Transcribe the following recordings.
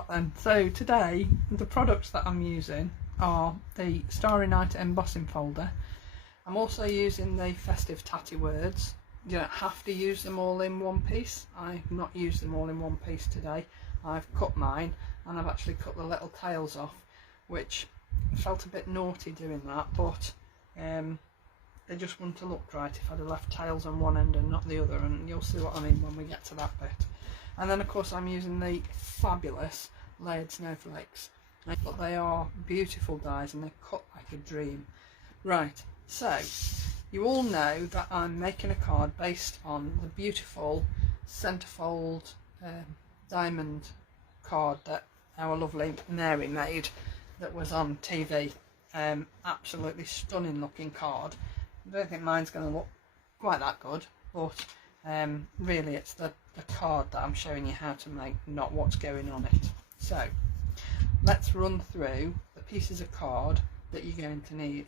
lot then. So today the products that I'm using are the Starry Night embossing folder. I'm also using the Festive Tatty words. You don't have to use them all in one piece. I've not used them all in one piece today. I've cut mine and I've actually cut the little tails off, which felt a bit naughty doing that, but they just wouldn't have looked right if I'd have left tails on one end and not the other, and you'll see what I mean when we get to that bit. And then of course I'm using the fabulous layered snowflakes, but they are beautiful dies and they're cut like a dream. Right, so you all know that I'm making a card based on the beautiful centerfold diamond card that our lovely Mary made that was on TV. Absolutely stunning looking card. I don't think mine's going to look quite that good, but really it's the card that I'm showing you how to make, not what's going on it. So let's run through the pieces of card that you're going to need.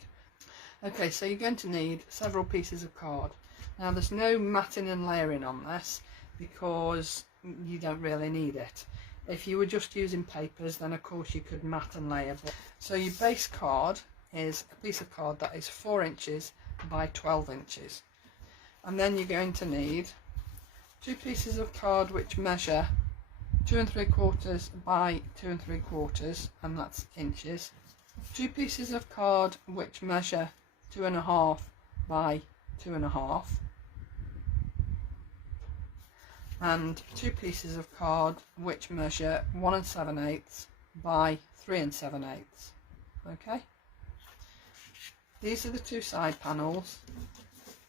Okay, so you're going to need several pieces of card. Now there's no matting and layering on this because you don't really need it. If you were just using papers, then of course you could mat and layer. So your base card is a piece of card that is 4 inches by 12 inches. And then you're going to need 2 pieces of card which measure 2 3/4 by 2 3/4, and that's inches. 2 pieces of card which measure 2 1/2 by 2 1/2. And 2 pieces of card which measure 1 7/8 by 3 7/8. Okay, these are the 2 side panels,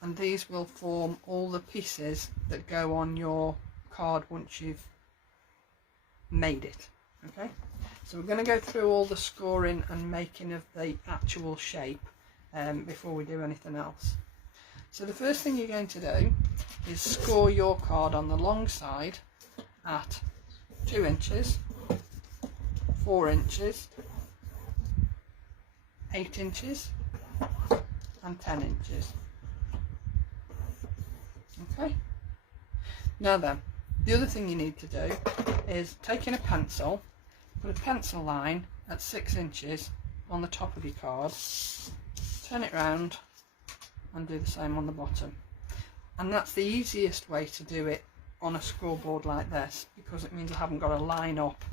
and these will form all the pieces that go on your card once you've made it. Okay, so we're going to go through all the scoring and making of the actual shape before we do anything else. So the first thing you're going to do is score your card on the long side at 2 inches, 4 inches, 8 inches and 10 inches. Okay, now then, the other thing you need to do is taking a pencil, put a pencil line at 6 inches on the top of your card, turn it round and do the same on the bottom. And that's the easiest way to do it on a scoreboard like this, because it means I haven't got to line up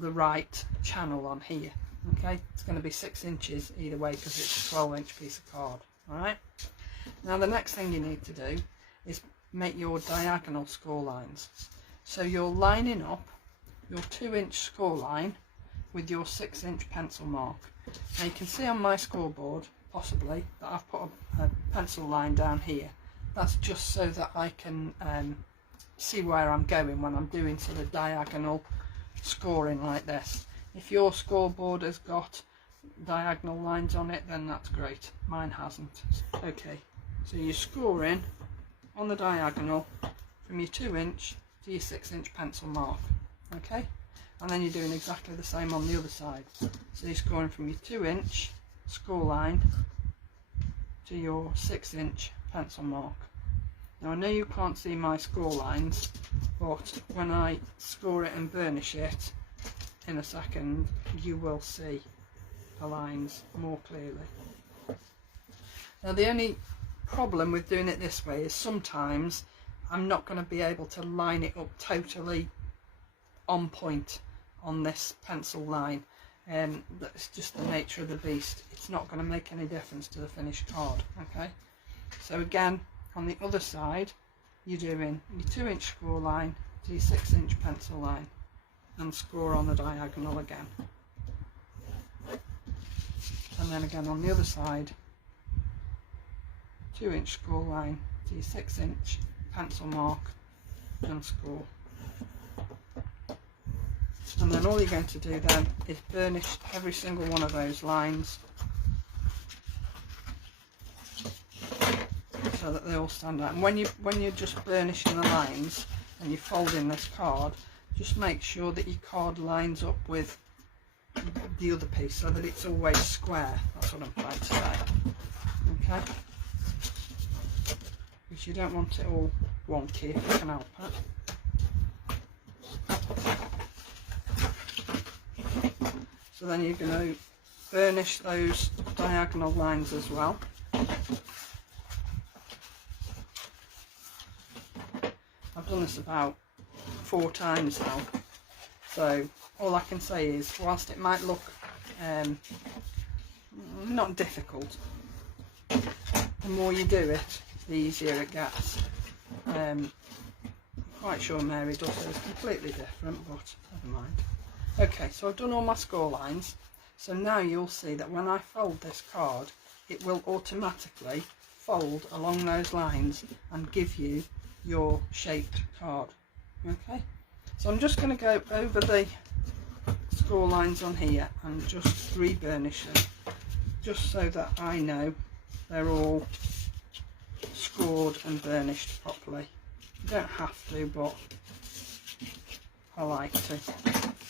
the right channel on here. Okay, it's going to be 6 inches either way because it's a 12-inch piece of card. Alright, now the next thing you need to do is make your diagonal score lines. So you're lining up your 2-inch score line with your 6-inch pencil mark. Now you can see on my scoreboard possibly that I've put a pencil line down here. That's just so that I can see where I'm going when I'm doing sort of diagonal scoring like this. If your scoreboard has got diagonal lines on it, then that's great. Mine hasn't. Okay, so you're scoring on the diagonal from your 2-inch to your 6-inch pencil mark. Okay, and then you're doing exactly the same on the other side. So you're scoring from your 2-inch score line to your 6-inch pencil mark. Now I know you can't see my score lines, but when I score it and burnish it in a second, you will see the lines more clearly. Now the only problem with doing it this way is sometimes I'm not going to be able to line it up totally on point on this pencil line. That's just the nature of the beast. It's not going to make any difference to the finished card. Okay, so again on the other side you're doing your 2-inch score line to your 6-inch pencil line and score on the diagonal again, and then again on the other side 2-inch score line to your 6-inch pencil mark and score. And then all you're going to do then is burnish every single one of those lines so that they all stand out. And when you're just burnishing the lines and you're folding this card, just make sure that your card lines up with the other piece so that it's always square. That's what I'm trying to say. Okay, because you don't want it all wonky if you can help it. So then you're going to burnish those diagonal lines as well. I've done this about 4 times now, so all I can say is, whilst it might look not difficult, the more you do it, the easier it gets. I'm quite sure Mary does it completely different, but never mind. Okay, so I've done all my score lines, so now you'll see that when I fold this card, it will automatically fold along those lines and give you your shaped card. Okay, so I'm just going to go over the score lines on here and just re-burnish them, just so that I know they're all scored and burnished properly. You don't have to, but I like to.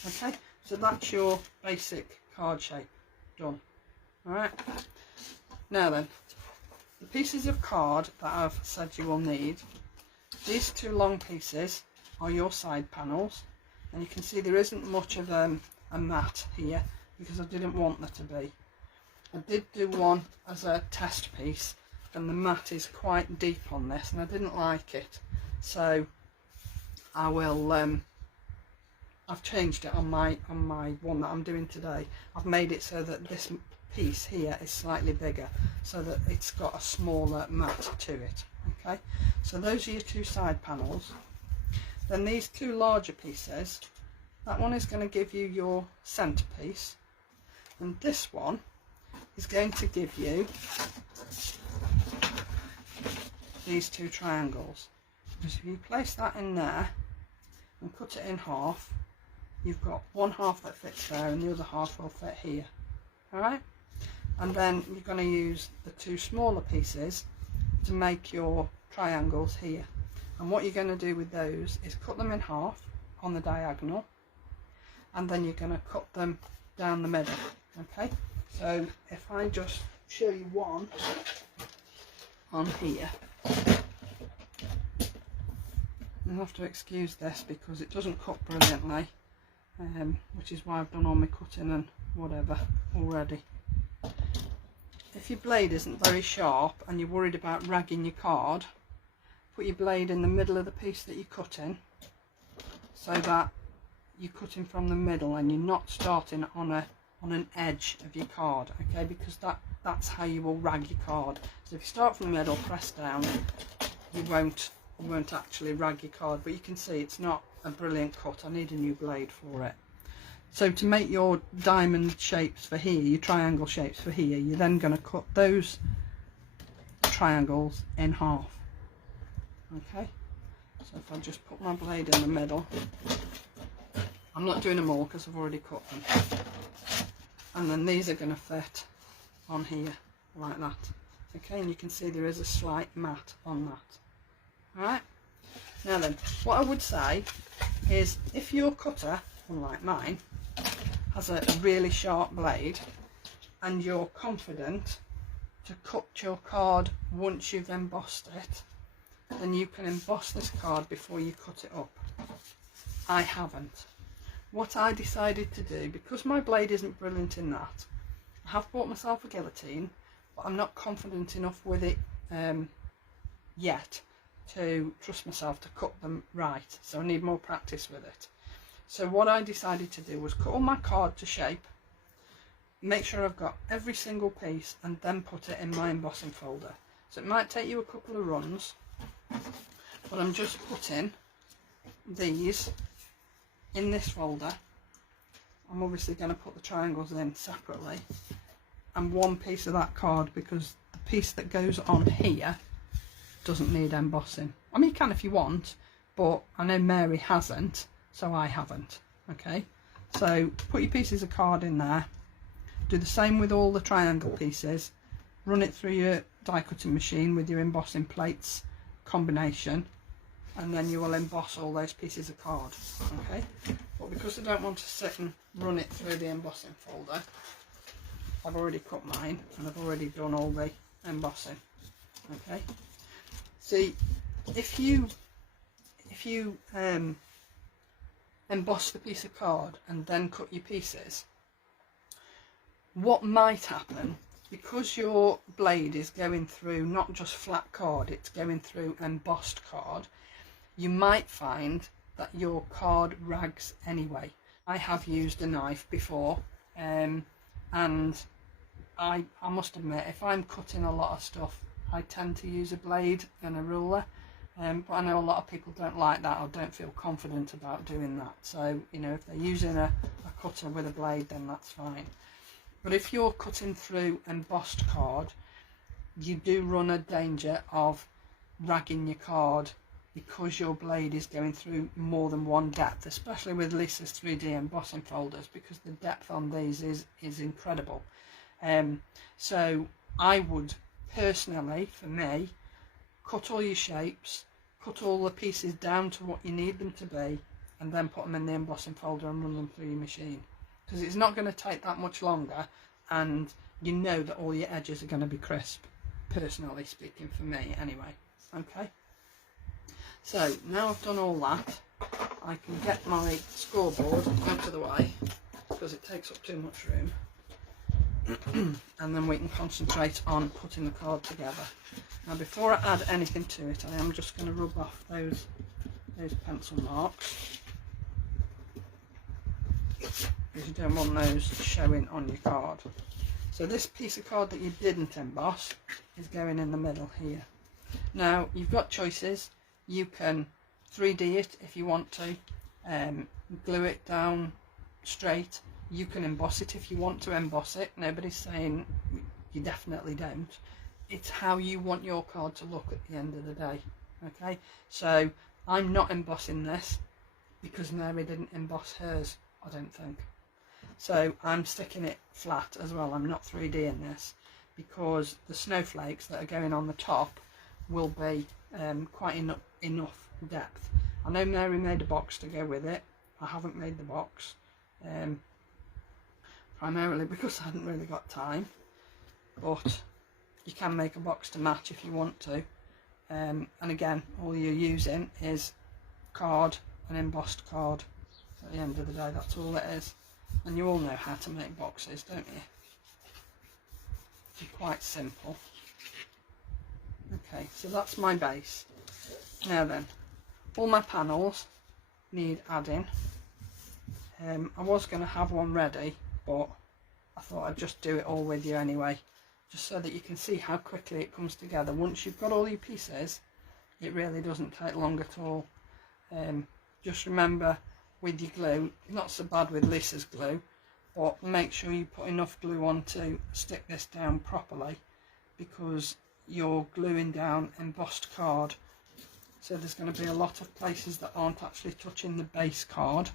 Okay, so that's your basic card shape done. Alright, now then, the pieces of card that I've said you will need, these 2 long pieces are your side panels, and you can see there isn't much of a mat here because I didn't want there to be. I did do one as a test piece, and the mat is quite deep on this and I didn't like it, so I will I've changed it on my one that I'm doing today. I've made it so that this piece here is slightly bigger, so that it's got a smaller mat to it. Okay, so those are your 2 side panels. Then these 2 larger pieces, that one is going to give you your centerpiece, and this one is going to give you these 2 triangles. So if you place that in there and cut it in half, you've got one half that fits there and the other half will fit here. Alright, and then you're going to use the 2 smaller pieces to make your triangles here, and what you're going to do with those is cut them in half on the diagonal, and then you're going to cut them down the middle. Okay, so if I just show you one on here, you'll have to excuse this because it doesn't cut brilliantly, which is why I've done all my cutting and whatever already. If your blade isn't very sharp and you're worried about ragging your card, put your blade in the middle of the piece that you're cutting, so that you're cutting from the middle and you're not starting on an edge of your card. Okay, because that's how you will rag your card. So if you start from the middle, press down, you won't actually rag your card. But you can see it's not a brilliant cut. I need a new blade for it. So to make your diamond shapes for here, your triangle shapes for here, you're then going to cut those triangles in half. Okay, so if I just put my blade in the middle, I'm not doing them all because I've already cut them, and then these are going to fit on here like that. Okay, and you can see there is a slight mat on that. Alright, now then, what I would say is, if your cutter, unlike mine, has a really sharp blade and you're confident to cut your card once you've embossed it, then you can emboss this card before you cut it up. I haven't. What I decided to do, because my blade isn't brilliant in that, I have bought myself a guillotine, but I'm not confident enough with it yet to trust myself to cut them right, so I need more practice with it. So what I decided to do was cut all my card to shape, make sure I've got every single piece, and then put it in my embossing folder. So it might take you a couple of runs, but I'm just putting these in this folder. I'm obviously going to put the triangles in separately, and one piece of that card, because the piece that goes on here doesn't need embossing. I mean, you can if you want, but I know Mary hasn't, so I haven't. Okay, so put your pieces of card in there, do the same with all the triangle pieces, run it through your die cutting machine with your embossing plates combination, and then you will emboss all those pieces of card. Okay, but because I don't want to sit and run it through the embossing folder, I've already cut mine and I've already done all the embossing. Okay, see, if you emboss the piece of card and then cut your pieces, what might happen, because your blade is going through not just flat card, it's going through embossed card, you might find that your card rags anyway. I have used a knife before, and I must admit, if I'm cutting a lot of stuff, I tend to use a blade and a ruler, but I know a lot of people don't like that or don't feel confident about doing that. So, you know, if they're using a cutter with a blade, then that's fine. But if you're cutting through embossed card, you do run a danger of ragging your card because your blade is going through more than one depth, especially with Lisa's 3D embossing folders, because the depth on these is incredible. So I would personally, for me, cut all your shapes, cut all the pieces down to what you need them to be, and then put them in the embossing folder and run them through your machine, because it's not going to take that much longer, and you know that all your edges are going to be crisp, personally speaking, for me anyway. Okay, so now I've done all that, I can get my scoreboard out of the way because it takes up too much room. And then we can concentrate on putting the card together. Now, before I add anything to it, I am just going to rub off those pencil marks, because you don't want those showing on your card. So this piece of card that you didn't emboss is going in the middle here. Now, you've got choices. You can 3D it if you want to, glue it down straight. You can emboss it if you want to emboss it. Nobody's saying you definitely don't. It's how you want your card to look at the end of the day. Okay, so I'm not embossing this because Mary didn't emboss hers, I don't think. So I'm sticking it flat as well. I'm not 3Ding this because the snowflakes that are going on the top will be quite enough depth. I know Mary made a box to go with it. I haven't made the box. Primarily because I hadn't really got time, but you can make a box to match if you want to, and again, all you're using is card and embossed card. So at the end of the day, that's all it is, and you all know how to make boxes, don't you? It's quite simple. Okay, so that's my base. Now then, all my panels need adding. I was going to have one ready, but I thought I'd just do it all with you anyway, just so that you can see how quickly it comes together. Once you've got all your pieces, it really doesn't take long at all. Just remember with your glue, not so bad with Lisa's glue, but make sure you put enough glue on to stick this down properly, because you're gluing down embossed card, so there's going to be a lot of places that aren't actually touching the base card.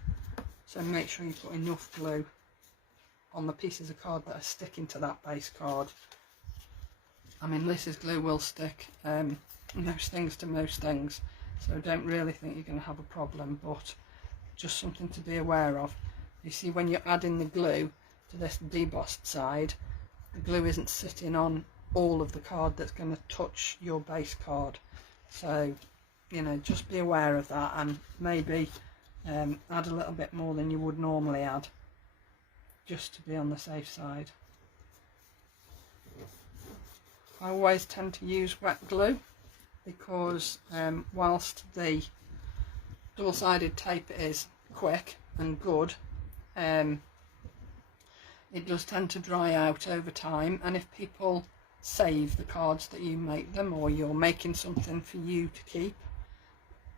So make sure you put enough glue on the pieces of card that are sticking to that base card. I mean, Lisa's glue will stick most things to most things, so I don't really think you're going to have a problem, but just something to be aware of. You see, when you're adding the glue to this debossed side, the glue isn't sitting on all of the card that's going to touch your base card. So, you know, just be aware of that, and maybe add a little bit more than you would normally add, just to be on the safe side. I always tend to use wet glue because whilst the double-sided tape is quick and good, it does tend to dry out over time, and if people save the cards that you make them, or you're making something for you to keep,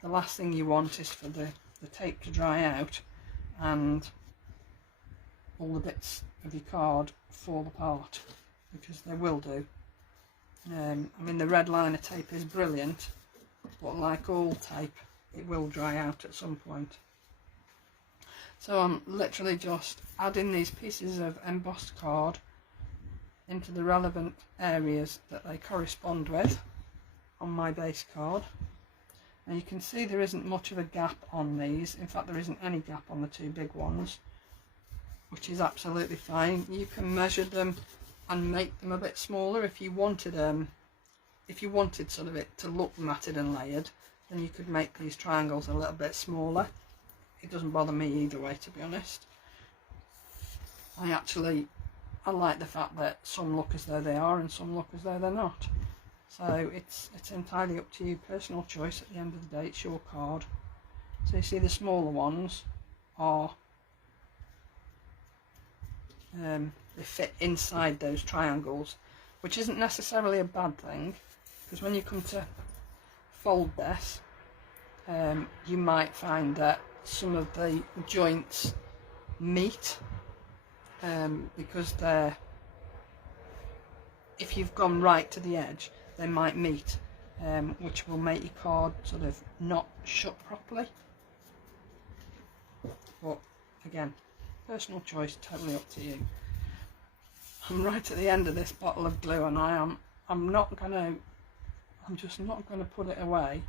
the last thing you want is for the tape to dry out and all the bits of your card fall apart, because they will do. I mean, the red liner tape is brilliant, but like all tape, it will dry out at some point. So I'm literally just adding these pieces of embossed card into the relevant areas that they correspond with on my base card. And you can see there isn't much of a gap on these. In fact, there isn't any gap on the two big ones, which is absolutely fine. You can measure them and make them a bit smaller if you wanted sort of it to look matted and layered, then you could make these triangles a little bit smaller. It doesn't bother me either way, to be honest. I actually I like the fact that some look as though they are and some look as though they're not. So it's entirely up to you, personal choice at the end of the day, it's your card. So you see the smaller ones are, they fit inside those triangles, which isn't necessarily a bad thing, because when you come to fold this, you might find that some of the joints meet, because they're, if you've gone right to the edge, they might meet, which will make your card sort of not shut properly. But again, personal choice, totally up to you. I'm right at the end of this bottle of glue, and I'm just not gonna put it away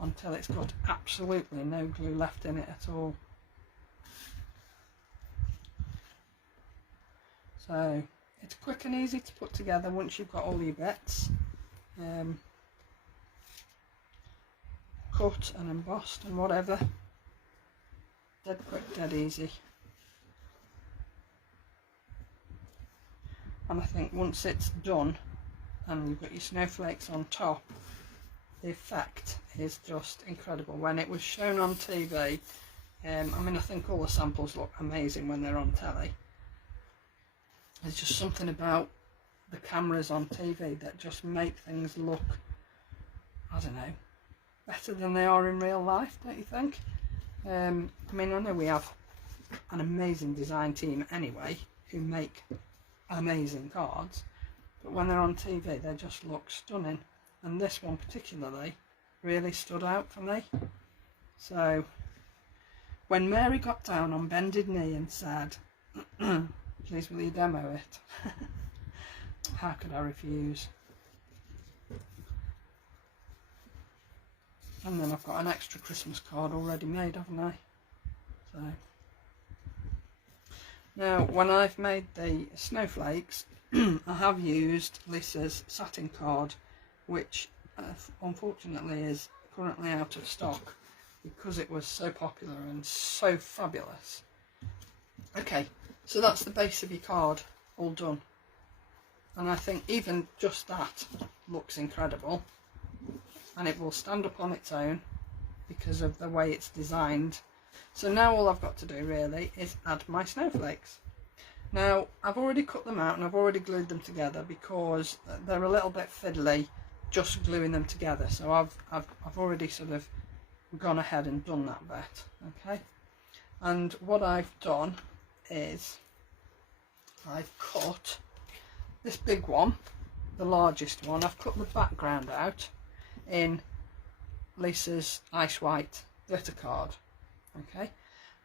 until it's got absolutely no glue left in it at all. So it's quick and easy to put together once you've got all your bits cut and embossed and whatever. Dead quick, dead easy. And I think once it's done and you've got your snowflakes on top, the effect is just incredible. When it was shown on TV, I mean, I think all the samples look amazing when they're on telly. There's just something about the cameras on TV that just make things look, I don't know, better than they are in real life, don't you think? I mean, I know we have an amazing design team anyway, who make amazing cards, but when they're on TV they just look stunning, and this one particularly really stood out for me. So when Mary got down on bended knee and said, please will you demo it, how could I refuse? And then I've got an extra Christmas card already made, haven't I? So now, when I've made the snowflakes, I have used Lisa's satin card, which unfortunately is currently out of stock because it was so popular and so fabulous. Okay, so that's the base of your card all done, and I think even just that looks incredible, and it will stand up on its own because of the way it's designed. So now all I've got to do really is add my snowflakes. Now I've already cut them out and I've already glued them together because they're a little bit fiddly just gluing them together, so I've already sort of gone ahead and done that bit. Okay, and what I've done is I've cut this big one, the largest one. I've cut the background out in Lisa's ice white glitter card. Okay,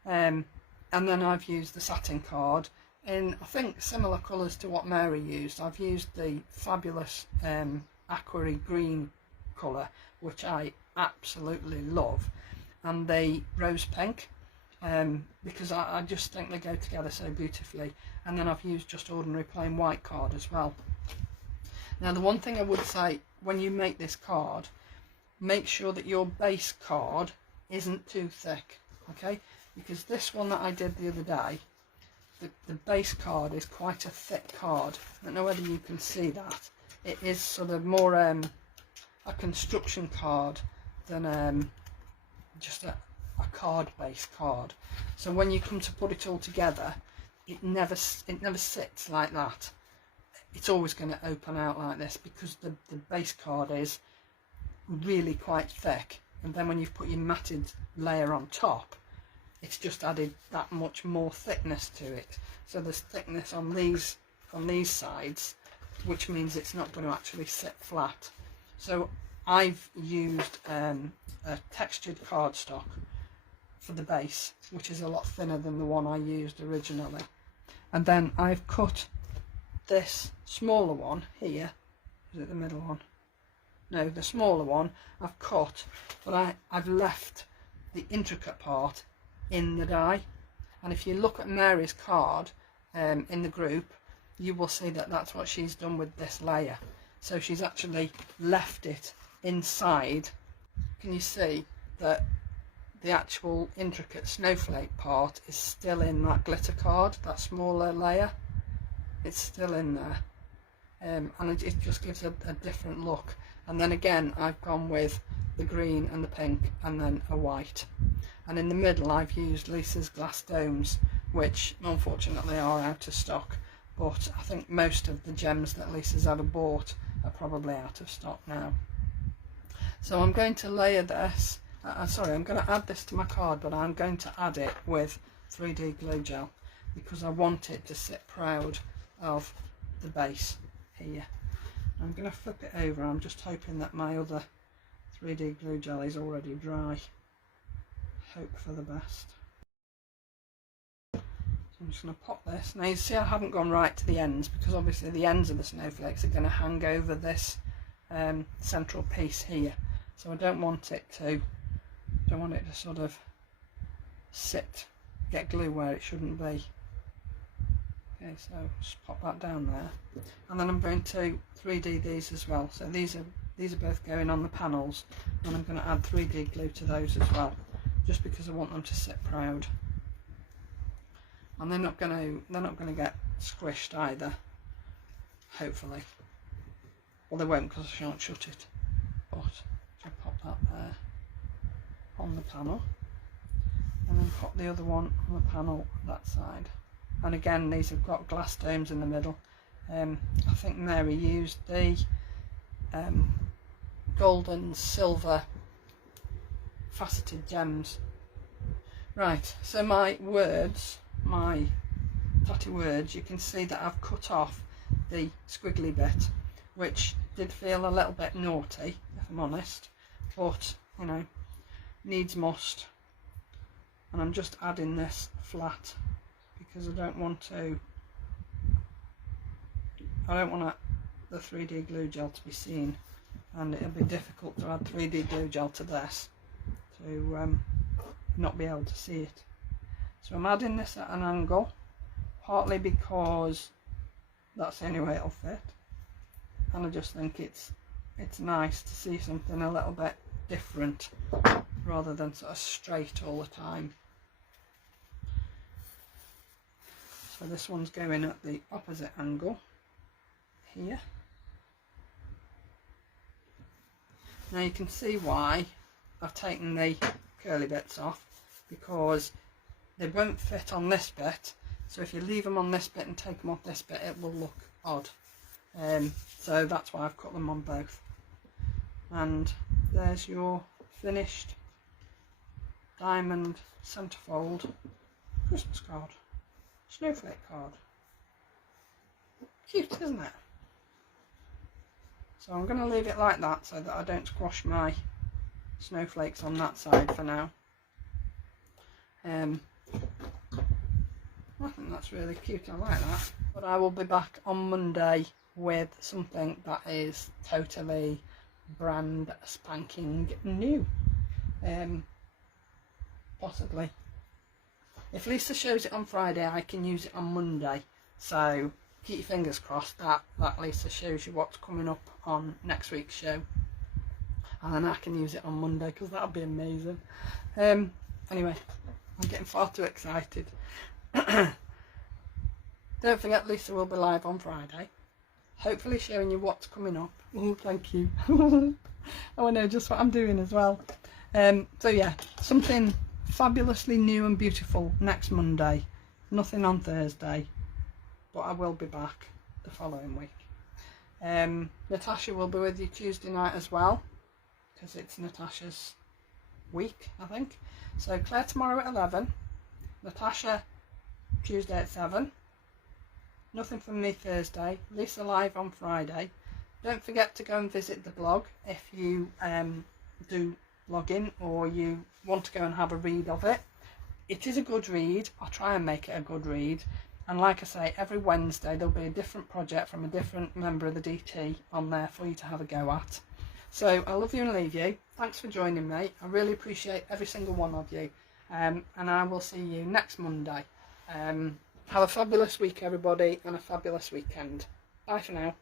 and then I've used the satin card in, I think, similar colours to what Mary used. I've used the fabulous aquary green colour, which I absolutely love, and the rose pink, because I just think they go together so beautifully. And then I've used just ordinary plain white card as well. Now the one thing I would say, when you make this card, make sure that your base card isn't too thick, okay? Because this one that I did the other day, the base card is quite a thick card. I don't know whether you can see that. It is sort of more a construction card than just a card base card. So when you come to put it all together, it never sits like that. It's always going to open out like this because the base card is really quite thick, and then when you've put your matted layer on top, it's just added that much more thickness to it. So there's thickness on these sides, which means it's not going to actually sit flat. So I've used a textured cardstock for the base, which is a lot thinner than the one I used originally. And then I've cut this smaller one here. Is it the middle one? No, the smaller one I've cut, but I've left the intricate part in the die. And if you look at Mary's card in the group, you will see that that's what she's done with this layer. So she's actually left it inside. Can you see that the actual intricate snowflake part is still in that glitter card, that smaller layer? it's still in there, and it just gives a different look. And then again, I've gone with the green and the pink and then a white, and in the middle I've used Lisa's glass domes, which unfortunately are out of stock, but I think most of the gems that Lisa's ever bought are probably out of stock now. So I'm going to layer this, sorry, I'm going to add this to my card, but I'm going to add it with 3D glue gel because I want it to sit proud of the base here. I'm going to flip it over. I'm just hoping that my other 3D glue gel is already dry. Hope for the best. So I'm just going to pop this. Now you see I haven't gone right to the ends because obviously the ends of the snowflakes are going to hang over this central piece here. So I don't want it to sort of sit, get glue where it shouldn't be. Okay, so just pop that down there, and then I'm going to 3D these as well. So these are both going on the panels, and I'm going to add 3D glue to those as well, just because I want them to sit proud. And they're not going to get squished either, hopefully. Well, they won't because I shan't shut it. But I'll pop that there on the panel, and then pop the other one on the panel that side. And again, these have got glass domes in the middle. I think Mary used the gold and silver faceted gems. Right, so my words, my Tatty words, you can see that I've cut off the squiggly bit, which did feel a little bit naughty, if I'm honest, but you know, needs must. And I'm just adding this flat because I don't want the 3D glue gel to be seen, and it'll be difficult to add 3D glue gel to this to not be able to see it. So I'm adding this at an angle, partly because that's the only way it'll fit, and I just think it's nice to see something a little bit different rather than sort of straight all the time. So this one's going at the opposite angle here. Now you can see why I've taken the curly bits off, because they won't fit on this bit, so if you leave them on this bit and take them off this bit it will look odd. So that's why I've cut them on both. And there's your finished Diamond Centrefold Christmas card. Snowflake card. Cute, isn't it? So I'm going to leave it like that so that I don't squash my snowflakes on that side for now. I think that's really cute, I like that. But I will be back on Monday with something that is totally brand spanking new. Possibly. If Lisa shows it on Friday, I can use it on Monday. So keep your fingers crossed that Lisa shows you what's coming up on next week's show. And then I can use it on Monday, because that'll be amazing. Anyway, I'm getting far too excited. Don't forget, Lisa will be live on Friday. Hopefully showing you what's coming up. Oh, thank you. Oh, I know just what I'm doing as well. So yeah, something fabulously new and beautiful next Monday. Nothing on Thursday, but I will be back the following week. Natasha will be with you Tuesday night as well, because it's Natasha's week, I think. So Claire tomorrow at 11, Natasha Tuesday at 7, nothing from me Thursday, Lisa live on Friday. Don't forget to go and visit the blog if you do log in or you want to go and have a read of it. It is a good read. I'll try and make it a good read. And like I say, every Wednesday there'll be a different project from a different member of the DT on there for you to have a go at. So I love you and leave you. Thanks for joining me. I really appreciate every single one of you. And I will see you next Monday. Have a fabulous week, everybody, and a fabulous weekend. Bye for now.